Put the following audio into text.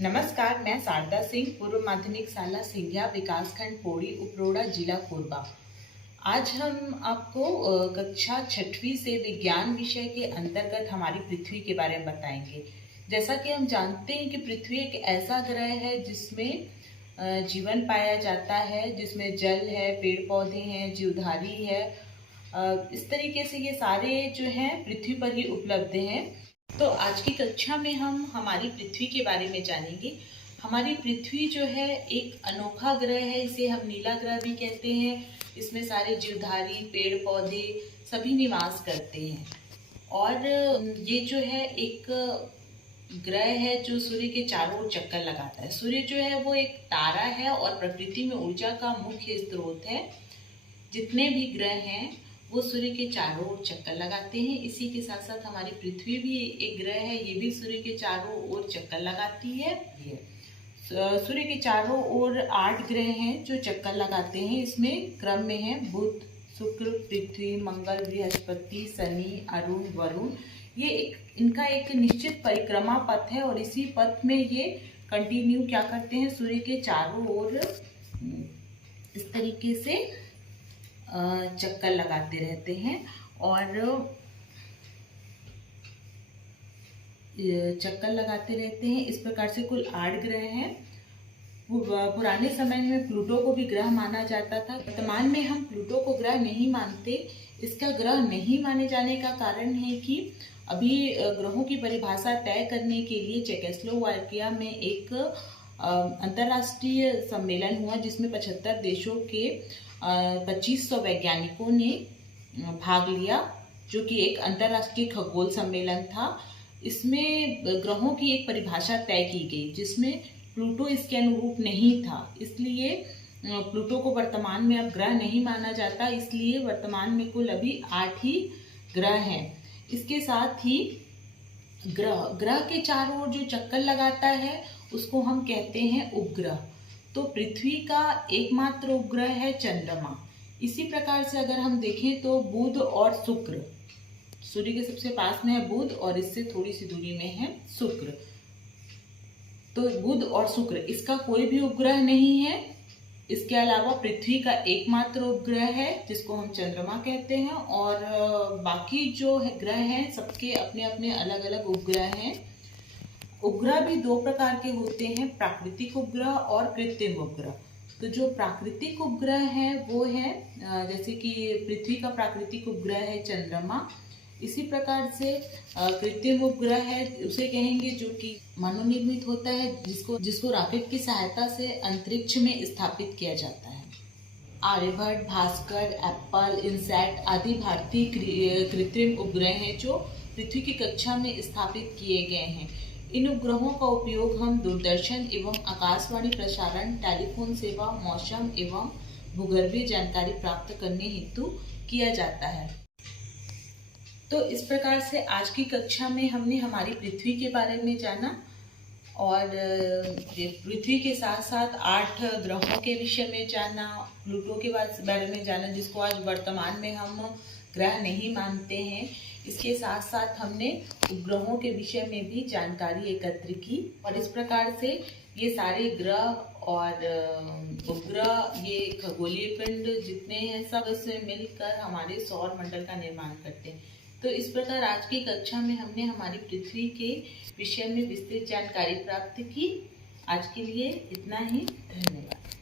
नमस्कार, मैं शारदा सिंह, पूर्व माध्यमिक शाला सिंधिया, विकासखंड पौड़ी, उपरोड़ा, जिला कोरबा। आज हम आपको कक्षा 6वीं से विज्ञान विषय के अंतर्गत हमारी पृथ्वी के बारे में बताएंगे। जैसा कि हम जानते हैं कि पृथ्वी एक ऐसा ग्रह है जिसमें जीवन पाया जाता है, जिसमें जल है, पेड़ पौधे हैं, जीवधारी है। इस तरीके से ये सारे जो हैं पृथ्वी पर ही उपलब्ध हैं। तो आज की कक्षा में हम हमारी पृथ्वी के बारे में जानेंगे। हमारी पृथ्वी जो है एक अनोखा ग्रह है, इसे हम नीला ग्रह भी कहते हैं। इसमें सारे जीवधारी, पेड़ पौधे सभी निवास करते हैं। और ये जो है एक ग्रह है जो सूर्य के चारों ओर चक्कर लगाता है। सूर्य जो है वो एक तारा है और प्रकृति में ऊर्जा का मुख्य स्रोत है। जितने भी ग्रह हैं वो सूर्य के चारों ओर चक्कर लगाते हैं। इसी के साथ साथ हमारी पृथ्वी भी एक ग्रह है, ये भी सूर्य के चारों ओर चक्कर लगाती है। सूर्य के चारों ओर 8 ग्रह हैं जो चक्कर लगाते हैं। इसमें क्रम में है बुध, शुक्र, पृथ्वी, मंगल, बृहस्पति, शनि, अरुण, वरुण। ये इनका एक निश्चित परिक्रमा पथ है और इसी पथ में ये कंटिन्यू क्या करते हैं, सूर्य के चारों ओर इस तरीके से चक्कर लगाते रहते हैं। और चक्कर लगाते रहते हैं। इस प्रकार से कुल 8 ग्रह हैं। पुराने समय में प्लूटो को भी ग्रह माना जाता था। वर्तमान में हम प्लूटो को ग्रह नहीं मानते। इसका ग्रह नहीं माने जाने का कारण है कि अभी ग्रहों की परिभाषा तय करने के लिए चेकोस्लोवाकिया में एक अंतर्राष्ट्रीय सम्मेलन हुआ जिसमें 75 देशों के 2500 वैज्ञानिकों ने भाग लिया, जो कि एक अंतर्राष्ट्रीय खगोल सम्मेलन था। इसमें ग्रहों की एक परिभाषा तय की गई जिसमें प्लूटो इसके अनुरूप नहीं था। इसलिए प्लूटो को वर्तमान में अब ग्रह नहीं माना जाता। इसलिए वर्तमान में कुल अभी 8 ही ग्रह हैं। इसके साथ ही ग्रह के चारों ओर जो चक्कर लगाता है उसको हम कहते हैं उपग्रह। तो पृथ्वी का एकमात्र उपग्रह है चंद्रमा। इसी प्रकार से अगर हम देखें तो बुध और शुक्र, सूर्य के सबसे पास में है बुध और इससे थोड़ी सी दूरी में है शुक्र। तो बुध और शुक्र, इसका कोई भी उपग्रह नहीं है। इसके अलावा पृथ्वी का एकमात्र उपग्रह है जिसको हम चंद्रमा कहते हैं। और बाकी जो ग्रह हैं सबके अपने अपने अलग अलग उपग्रह हैं। उपग्रह भी 2 प्रकार के होते हैं, प्राकृतिक उपग्रह और कृत्रिम उपग्रह। तो जो प्राकृतिक उपग्रह है वो है जैसे कि पृथ्वी का प्राकृतिक उपग्रह है चंद्रमा। इसी प्रकार से कृत्रिम उपग्रह है उसे कहेंगे जो कि मानवनिर्मित होता है, जिसको रॉकेट की सहायता से अंतरिक्ष में स्थापित किया जाता है। आर्यभट्ट, भास्कर, एप्पल, इनसैट आदि भारतीय कृत्रिम उपग्रह हैं जो पृथ्वी की कक्षा में स्थापित किए गए हैं। इन उपग्रहों का उपयोग हम दूरदर्शन एवं आकाशवाणी प्रसारण, टेलीफोन सेवा, मौसम एवं भूगर्भीय जानकारी प्राप्त करने हेतु किया जाता है। तो इस प्रकार से आज की कक्षा में हमने हमारी पृथ्वी के बारे में जाना और पृथ्वी के साथ साथ 8 ग्रहों के विषय में जाना, प्लूटो के बारे में जाना जिसको आज वर्तमान में हम ग्रह नहीं मानते हैं। इसके साथ साथ हमने उपग्रहों के विषय में भी जानकारी एकत्र की और इस प्रकार से ये सारे ग्रह और उपग्रह, ये खगोलीय पिंड जितने हैं सब इसमें मिलकर हमारे सौर मंडल का निर्माण करते हैं। तो इस प्रकार आज की कक्षा में हमने हमारी पृथ्वी के विषय में विस्तृत जानकारी प्राप्त की। आज के लिए इतना ही, धन्यवाद।